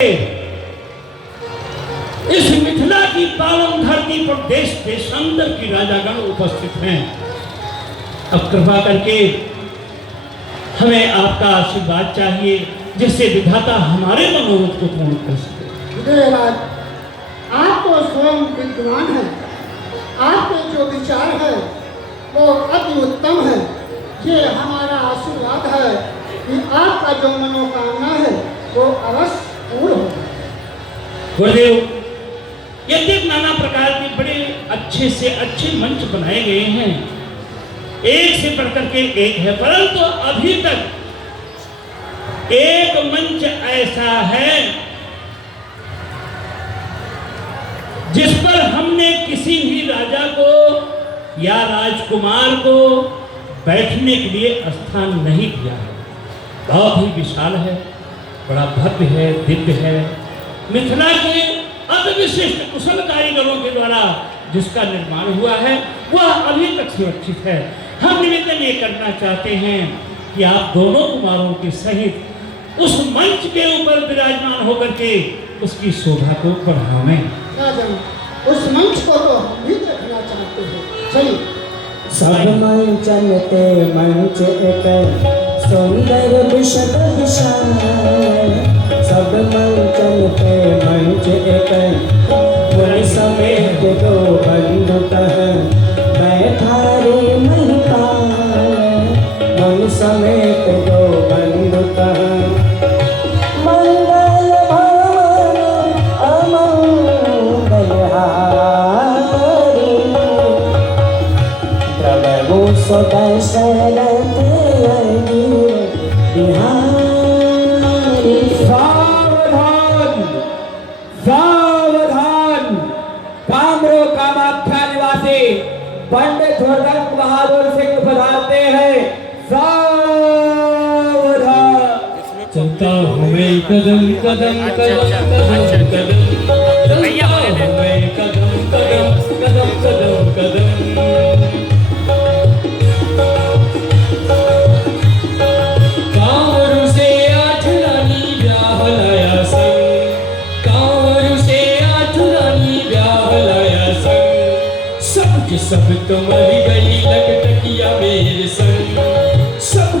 इस मिथिला की पावन धरती पर देश देशांतर की राजागण उपस्थित हैं। अब कृपा करके हमें आपका आशीर्वाद चाहिए, जिससे विधाता हमारे मनोरथ को पूर्ण कर सके। देवराज, आप तो स्वयं विद्वान हैं, आपके जो विचार है वो अति उत्तम है। ये हमारा आशीर्वाद है कि आपका जो मनोकामना है वो अवश्य पूर्ण होगा। गुरुदेव, यद्यप नाना प्रकार के बड़े अच्छे से अच्छे मंच बनाए गए हैं, एक से बढ़कर के एक है, परंतु अभी तक एक मंच ऐसा है जिस पर हमने किसी भी राजा को या राजकुमार को बैठने के लिए स्थान नहीं दिया है। बहुत ही विशाल है, बड़ा भव्य है, दिव्य है। मिथिला के अति विशिष्ट कुशल कारीगरों के द्वारा जिसका निर्माण हुआ है वह अभी तक सुरक्षित है। हम निवेदन ये करना चाहते हैं कि आप दोनों कुमारों के सहित उस मंच के ऊपर विराजमान होकर के उसकी शोभा को बढ़ावें। राजन, उस मंच को तो हम भी देखना चाहते हैं। चलिए। सब मंचन ते मंच एक सुंदर विशद विशाल, सब मंचन पे मंच एक मुनि समेत दो बंधु कह बैठा रे महिपाल, मुनि समेत दो बंधु कह मंगल भवन अमंगल हारी, प्रभु सुदशरथ सावधान सावधान, कामरो कामाख्या निवासी पंडित हरदत्त बहादुर सिंह पधारते हैं। सावधान। चलता हमें कदम कदम कदम कदम कदम, चलता हमें कदम कदम कदम कदम कदम। सब तो मर गई लकटकिया मेरे संग, सब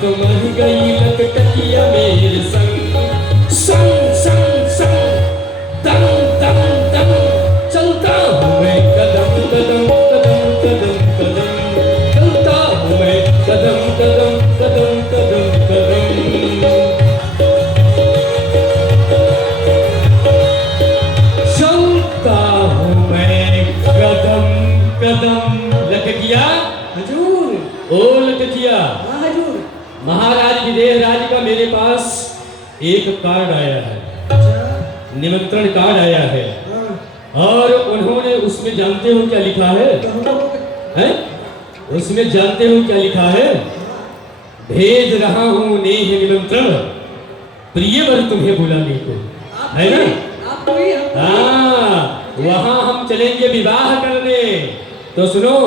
तो मर गई लकटकिया मेरे संग, संग संग संग दम दम दम, चलता हूँ मैं कदम कदम कदम कदम कदम, चलता हूँ मैं कदम कदम कदम कदम कदम। चलता हूँ मैं कदम कदम। लकटिया हजूर। ओ लकटिया। हाँ हजूर। महाराज विदेह राज का मेरे पास एक कार्ड आया है, निमंत्रण कार्ड आया है, और उन्होंने उसमें जानते हो क्या लिखा है? हैं? उसमें जानते हो क्या लिखा है? भेज रहा हूँ नेह निमंत्रण, प्रियवर तुम्हें बुलाने को, है ना? हाँ, वहाँ हम चलेंगे विवाह करने। तो सुनो,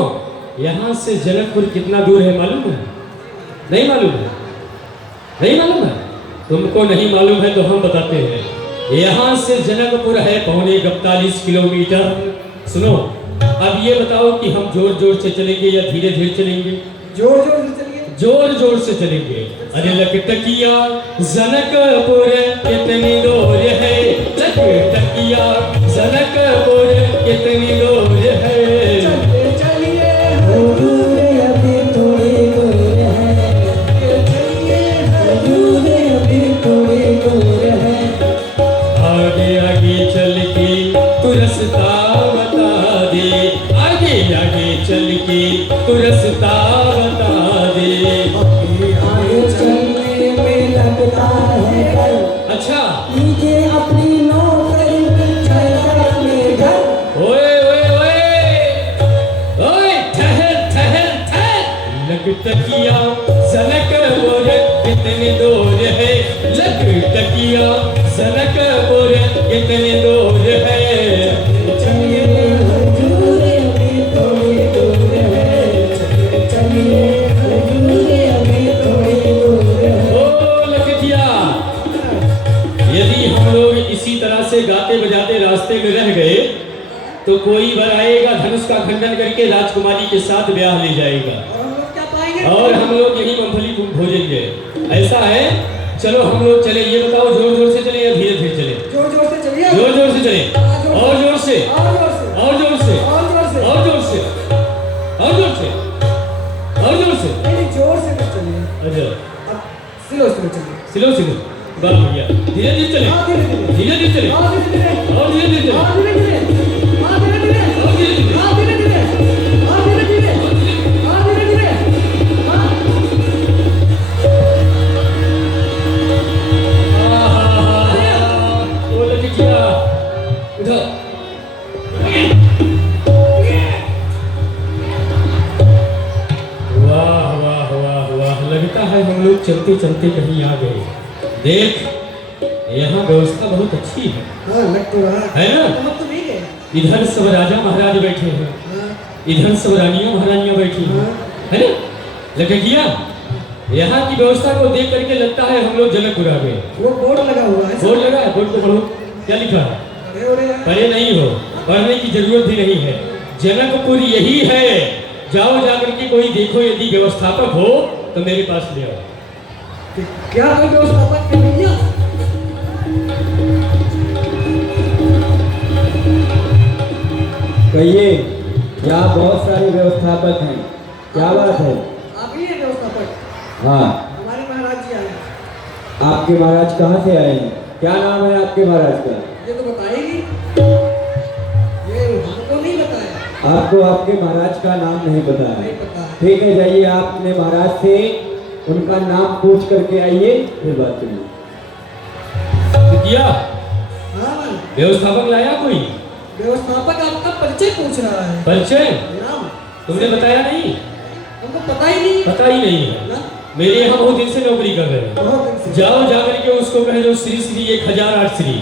यहाँ से जनकपुर कितना दूर है मालूम है? नहीं मालूम है? नहीं मालूम है? तुमको नहीं मालूम है तो हम बताते हैं। यहाँ से जनकपुर है 41 किलोमीटर। सुनो, अब ये बताओ कि हम जोर जोर से चलेंगे या धीरे धीरे चलेंगे? जोर जोर से चलिए। जोर जोर से चलेंगे। अरे लकटकिया जनकपुर कितनी दूर है, लकटकिया जनकपुर कितनी दूर है। आगे आगे चल के तू रास्ता बता दे, आगे आगे चल के तू रास्ता बता दे। आगे चलने में लगता है डर, अच्छा लीजिए अपनी नौकरी चलकर अपने घर। ओए ओए ओए ओए, ठहर ठहर ठहर। लकटकिया जनकपुर कितनी दूर है, लकटकिया जनकपुर कितनी दूर है। चलिए हजूर अभी थोड़ी दूर है, चलिए हजूर अभी थोड़ी दूर है। ओ लकटिया, यदि हम लोग लोग इसी तरह से गाते बजाते रास्ते में रह गए तो कोई वर आएगा धनुष का खंडन करके राजकुमारी के साथ ब्याह ले जाएगा और हम लोग क्या पाएंगे? और हम लोग यही मूंगफली भोजेंगे। ऐसा है, चलो हम लोग चले। ये बताओ जोर जोर से चले या धीरे धीरे चले? जोर जोर से चलिए। जोर जोर से चले, और जोर से, और जोर से, और जोर से, और जोर से, और जोर से, और जोर से, और जोर से। नहीं जोर से मत चलिए, अच्छा, अब स्लो स्लो चलिए। स्लो स्लो, बस भैया धीरे धीरे चले, हाँ धीरे धीरे, धीरे धीरे चले, हाँ धीरे धीरे, और धीरे धीरे चले, हाँ धीरे धीरे, हाँ धीरे धीरे, और धीरे धीरे, हाँ धीरे धीरे, हाँ धीरे धीरे, हाँ धीरे धीरे, हाँ। ओ लड़किया उधर। वाह वाह वाह वाह, लगता है हम लोग चलते चलते कहीं आ गए। देख, यहाँ व्यवस्था बहुत अच्छी है हाँ लग तो रहा है ना? हम तो नहीं गए। इधर सब राजा महाराज बैठे हैं, हाँ, इधर सब रानियां महारानियां बैठी हैं, है ना? लड़किया, यहाँ की व्यवस्था को देख करके लगता है हम लोग जनकपुर आ गए। वो बोर्ड लगा हुआ है। बोर्ड लगा है, बोर्ड तो पढ़ो, क्या लिखा है? अरे अरे यार, पढ़े नहीं हो, पढ़ने की जरूरत भी नहीं है। जनकपुर यही है। जाओ जाकर के कोई देखो, यदि व्यवस्थापक हो तो मेरे पास ले आओ। क्या कोई व्यवस्थापक है भैया? कहिए, यहाँ बहुत सारे व्यवस्थापक हैं, क्या बात है? आप ही हैं व्यवस्थापक? हाँ, हमारे महाराज जी आए हैं। आपके महाराज कहाँ से आए हैं? क्या नाम है आपके महाराज का? ये तो बताएगी, ये हमको नहीं बताया। आपको आपके महाराज का नाम नहीं पता नहीं है? पता है। ठीक है, जाइए आप अपने महाराज से उनका नाम पूछ करके आइए, फिर बात करिए। किया हाँ मन, व्यवस्थापक लाया कोई? व्यवस्थापक आपका परिचय पूछ रहा है। परिचय नाम तुमने बताया नहीं? हमको पता ही नहीं। पता ही नहीं है। ना? मेरे यहाँ बहुत दिन से नौकरी कर रहे हैं। बहुत दिन से। जाओ जाकर के उसको कह दो श्री श्री 1008 श्री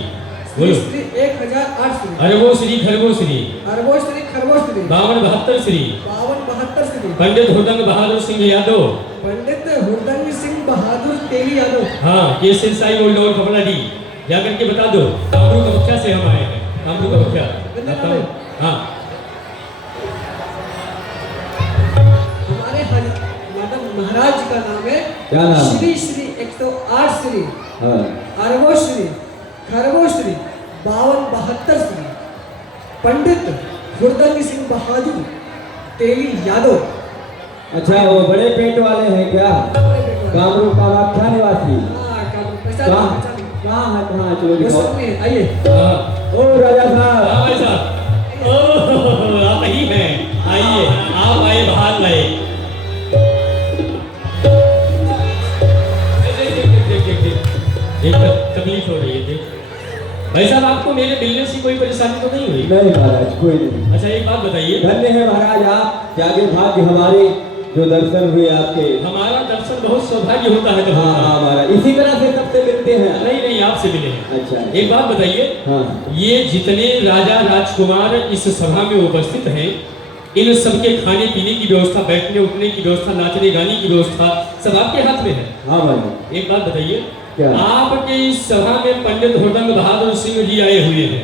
बोलो, श्री 1008 श्री, अरबो श्री खरबो श्री, अरबो श्री, खरबो श्री, 52 श्री, 52 श्री, पंडित हुदंग बहादुर सिंह यादव, पंडित हुरदंग सिंह बहादुर तेली यादव। हाँ केसर साई ओल्ड और कपड़ा डी, जाकर के बता दो। कामरू कबख्या से हम आए हैं, कामरू कबख्या। हाँ, हमारे मतलब महाराज का नाम है क्या नाम है? श्री श्री 108 श्री, हाँ, अरबो श्री, खरबो श्री, 52 श्री, पंडित हुरदंग सिंह बहादुर तेली यादव। अच्छा, वो बड़े पेट वाले हैं क्या? कामरू कामाख्या निवासी? कहाँ कहाँ है, कहाँ है? चलो दिखाओ। आइए। हाँ, ओ राजा साहब, हाँ भाई साहब, ओह आप ही हैं, आइए, आप आए बाहर लाए। तकलीफ हो रही है, देख भाई साहब, आपको मेरे मिलने से कोई परेशानी तो नहीं हुई? नहीं महाराज, कोई नहीं। अच्छा एक बात बताइए, धन्य है महाराज आप, जागे भाग्य हमारे जो दर्शन हुए आपके। हमारा दर्शन बहुत सौभाग्य होता है जब हाँ होता है। हाँ महाराज, इसी तरह से सबसे मिलते हैं। नहीं नहीं, आपसे मिले हैं। अच्छा, एक बात बताइए, हाँ, ये जितने राजा राजकुमार इस सभा में उपस्थित हैं, इन सबके खाने पीने की व्यवस्था, बैठने उठने की व्यवस्था, नाचने गाने की व्यवस्था सब आपके हाथ में है। हाँ महाराज। एक बात बताइए, क्या? आपके इस सभा में पंडित हुरदंग बहादुर सिंह जी आए हुए हैं,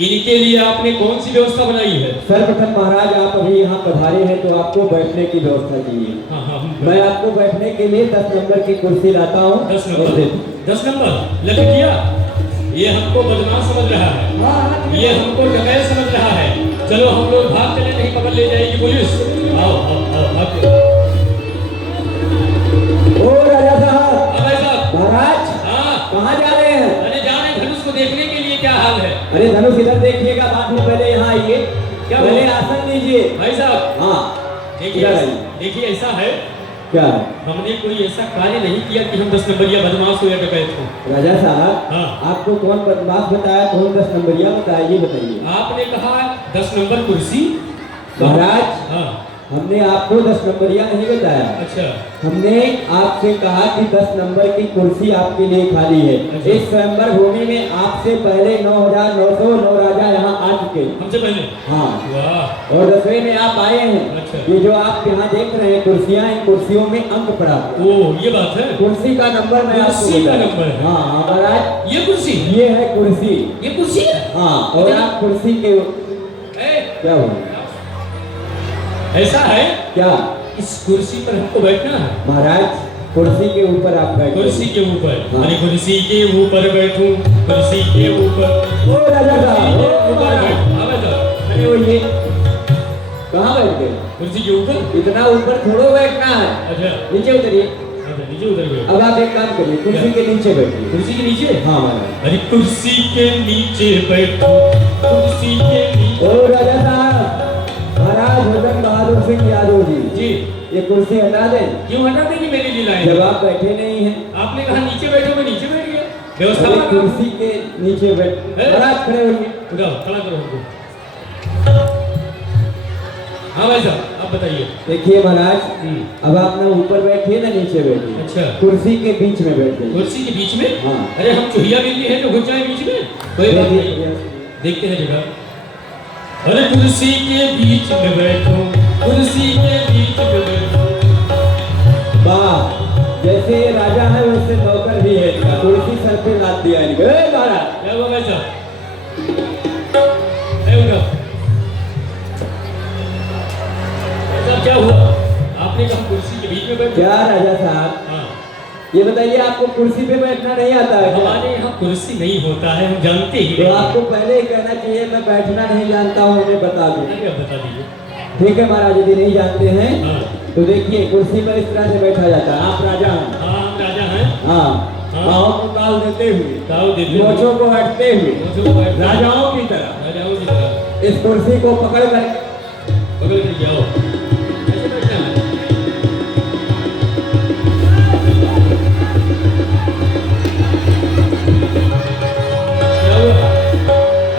इनके लिए आपने कौन सी व्यवस्था बनाई है? सर्वप्रथम महाराज, आप अभी यहाँ पधारे हैं तो आपको बैठने की व्यवस्था चाहिए। हाँ हाँ, मैं आपको बैठने के लिए 10 नंबर की कुर्सी लाता हूँ। 10 नंबर, 10 नंबर लड़किया, ये हमको बदमाश समझ रहा है, ये हमको डकैत समझ रहा है। चलो हम लोग भाग चले, नहीं पकड़ ले जाएगी पुलिस। आओ आओ आओ, भाग चलो। ओ राजा साहब, हाँ भाई साहब। महाराज हाँ, कहाँ जा रहे हैं? अरे जा रहे हैं धनुष को देखने के लिए, क्या हाल है? अरे धनुष इधर देखिएगा, बाद में पहले यहाँ आइए। क्या पहले हुआ? आसन लीजिए। भाई साहब हाँ, देखिए, इधर आइए। देखिए ऐसा है, क्या है? हमने कोई ऐसा कार्य नहीं किया कि हम 10 नंबरिया बदमाश हो या डकैत हो। राजा साहब, हाँ। आपको कौन बदमाश बताया, कौन 10 नंबरिया बताया, ये बताइए। आपने कहा 10 नंबर कुर्सी। महाराज, हाँ, हमने आपको 10 नंबरिया नहीं बताया, अच्छा हमने आपसे कहा कि 10 नंबर की कुर्सी आपके लिए खाली है। अच्छा। इस स्वयंवर भूमि में आपसे पहले 9,909 राजा यहाँ आ चुके आपके। हमसे पहले? हाँ। वाह। और 10वें में आप आए हैं। अच्छा। ये जो आप यहाँ देख रहे हैं कुर्सियाँ, इन कुर्सियों में अंक पड़ा हुआ है। ओ, ये बात है। कुर्सी का नंबर मैं आपको कुर्सी का बता- नंबर है। हाँ हाँ महाराज, ये कुर्सी? ये है कुर्सी। ये कुर्सी है? हाँ, और आप कुर्सी के ए, क्या हुआ? ऐसा है, क्या इस कुर्सी पर हमको बैठना है। महाराज, कुर्सी के ऊपर आप बैठे। कुर्सी के ऊपर? हाँ। अरे कुर्सी के ऊपर बैठूं, कुर्सी के ऊपर। ओ राजा साहब, ओ ऊपर महाराज। बैठ। हाँ बैठो। अरे वो ये कहाँ बैठ गए? कुर्सी के ऊपर? इतना ऊपर थोड़ो बैठना है, अच्छा। नीचे उतरिए। अच्छा, नीचे उतर गए। अब आप एक काम करिए, कुर्सी के नीचे बैठिए। कुर्सी के नीचे? हाँ महाराज। अरे कुर्सी के नीचे बैठो, कुर्सी के नीचे। ओ राजा साहब, महाराज भगत बहादुर सिंह यादव जी, जी। ये कुर्सी हटा दें। क्यों हटा देंगे मेरी लीलाएं? जब आप बैठे नहीं हैं। आपने कहा नीचे बैठो, मैं नीचे बैठ गया। व्यवस्था अरे लगा। कुर्सी के नीचे बैठ। है? महाराज खड़े होइए। उठाओ, खड़ा करो हमको। हाँ भाई साहब, आप बताइए। देखिए महाराज, अब आप ना ऊपर बैठिए ना नीचे बैठिए। अच्छा। कुर्सी के बीच में बैठिए। कुर्सी के बीच में? हाँ। अरे हम चुहिया बिल्ली हैं जो घुस जाए बीच में? कोई बात नहीं, देखते हैं जगह। अरे कुर्सी के बीच में बैठो, कुर्सी के बीच में बैठो। वाह, जैसे ये राजा है वैसे नौकर भी है इनका। कुर्सी सर पे लाद दिया इनको। ए महाराज, क्या हुआ भाई साहब? ए उठो। भाई साहब, क्या हुआ? आपने कहा कुर्सी के बीच में बैठो। क्या राजा साहब, हाँ। ये बताइए, आपको कुर्सी पे बैठना नहीं आता है क्या? हमारे यहाँ कुर्सी नहीं होता है, हम जानते ही तो नहीं। आपको पहले ही कहना चाहिए मैं बैठना नहीं जानता हूँ, उन्हें बता दूं। अरे अब बता दीजिए। ठीक है महाराज, यदि नहीं जानते हैं हाँ। तो देखिए, कुर्सी पर इस तरह से बैठा जाता है। आप राजा हैं। हाँ, हम राजा हैं। हाँ, हाँ। पाँव को ताल देते हुए, ताऊ देते हुए। मोछों को हटते हुए, मोछों को हटते हुए। राजाओं की तरह राजाओं की तरह इस कुर्सी को पकड़ कर बगल कर जाओ। ऐसे बैठना है। क्या हुआ?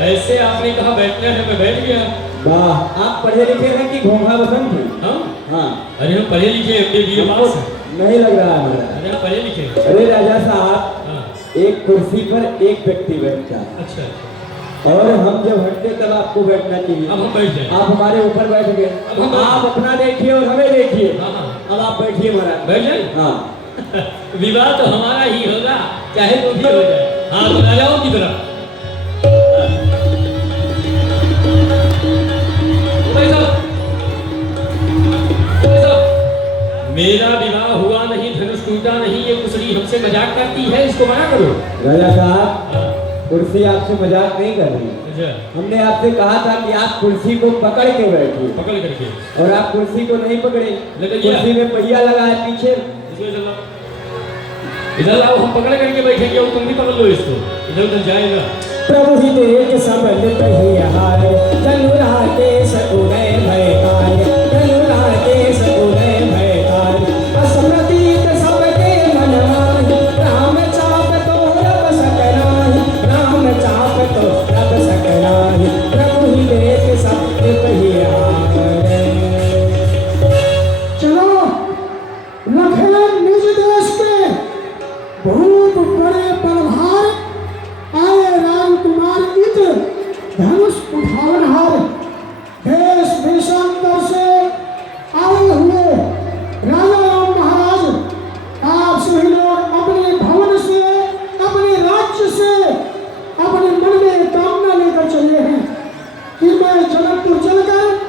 ऐसे आपने कहा बैठना है, मैं बैठ गया। वाह, आप पढ़े लिखे हैं कि घोंघा बसंत हैं? हाँ? हाँ, अरे हम पढ़े लिखे MBA हमको पास हैं। नहीं लग रहा है महाराज। अरे हम पढ़े लिखे हैं। अरे राजा साहब, हाँ। एक कुर्सी पर एक व्यक्ति बैठता है, अच्छा, और हम जब हटते तब आपको बैठना चाहिए। अब हम बैठ जाएं। आप हमारे ऊपर बैठ गए। अब हम- आप अपना देखिए और हमें देखिए। हाँ, हाँ। अब आप बैठिए महाराज। बैठ जाएं? हाँ। विवाह तो हमारा ही होगा, चाहे तो भी हो जाए। हाँ, तो राजाओं की तरह। भाई साहब, भाई साहब, मेरा विवाह हुआ नहीं, धनुष टूटा नहीं, ये कुसरी हमसे मजाक करती है, इसको मना करो। राजा साहब, हाँ। कुर्सी आपसे मजाक नहीं कर रही। अच्छा, हमने आपसे कहा था कि आप कुर्सी को पकड़ के बैठिए, पकड़ करके। और आप कुर्सी को नहीं पकड़े। लग गया। कुर्सी में पहिया लगा है पीछे। इसको इधर लाओ, इधर लाओ, हम पकड़ करके बैठेंगे और तुम भी पकड़ लो इसको, इधर उधर जाएगा। प्रभु ही देख सबल पहिहार, जनुरा के सउदय भयकार, जनुरा के सउदय भयकार। असमृतीत सबके मन माहि, राम चाप तो रब सकनाहि, राम चाप तो रब सकनाहि। प्रभु ही देख सबल पहिहार। चलो, लखेन निज देश के बहुत बड़े बलहार आए राजकुमार मित्र, धनुष उठावनहार, देश देशांतर से आए हुए राजा एवं महाराज, आप सभी लोग अपने भवन से, अपने राज्य से, अपने मन में कामना लेकर चले हैं कि मैं जनकपुर चलकर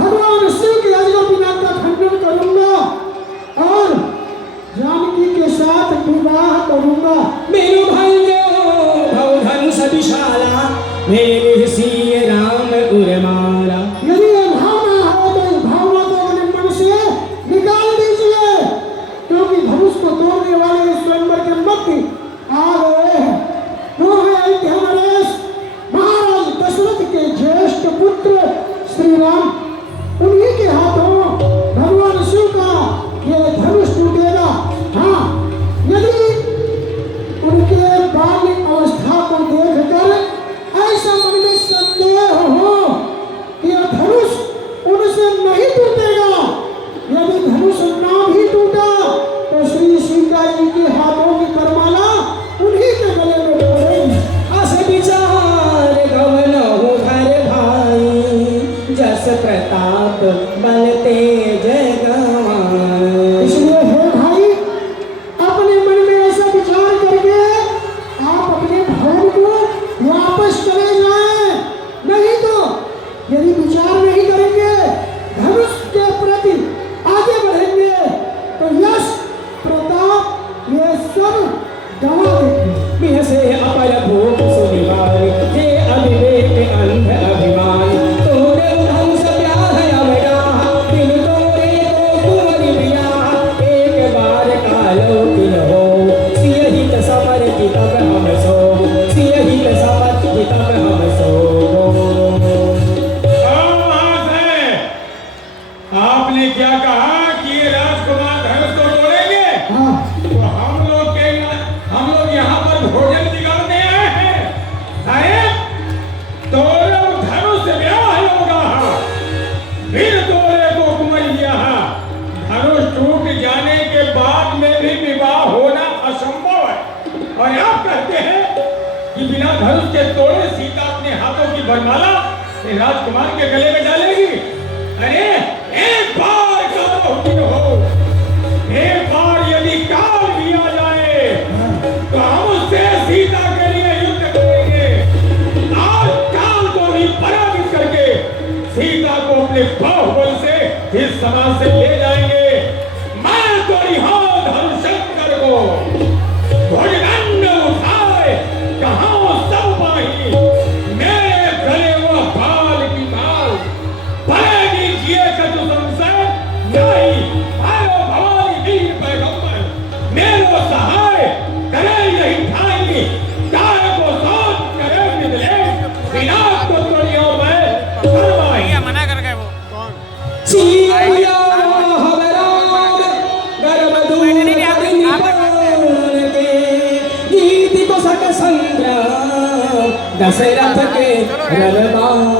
भगवान शिव के अजगपिनाक का खंडन करूंगा और जानकी के साथ विवाह करूंगा। मेरु भाइयों भव धनुष विशाला, मेरे सिय राम उर्माला। यदि ये भावना है तो इस भावना को अपने मन से निकाल दीजिए, क्योंकि धनुष को तोड़ने वाले इस स्वयंवर के मध्य आ गए हैं। वो है अयोध्या नरेश, महाराज दशरथ के ज्येष्ठ पुत्र श्री राम। उन्हीं के हाथों भगवान शिव का ये धनुष टूटेगा। हाँ, यदि उनके बाल्य अवस्था को देखकर ऐसा मन में संदेह जोड़े सीता अपने हाथों की वरमाला राजकुमार के गले में डालेगी। अरे एक बार का बहुदिन हो, एक बार यदि काल भी आ जाए तो हम उससे सीता के लिए युद्ध करेंगे। आज काल को भी पराजित करके सीता को अपने बाहुबल से इस समाज से ले जाएंगे। मैं तोरी हाथ हरिशंकर को भुजदंड उठाए कहाँ सब पाही, मेरे गले वो बाल की बाल भरेगी जिए कछु संशय नहीं। आयो भवानी वीर पैगंबर मेरो सहाय करे यही ठाई, गाय को सोच करे मिले बिना को तोड़ियो मैं फरमाई। मना कर गए वो सिया हवराम गर्भ दूर निपाल के गीत को सक संग्राम दशरथ के रणबाण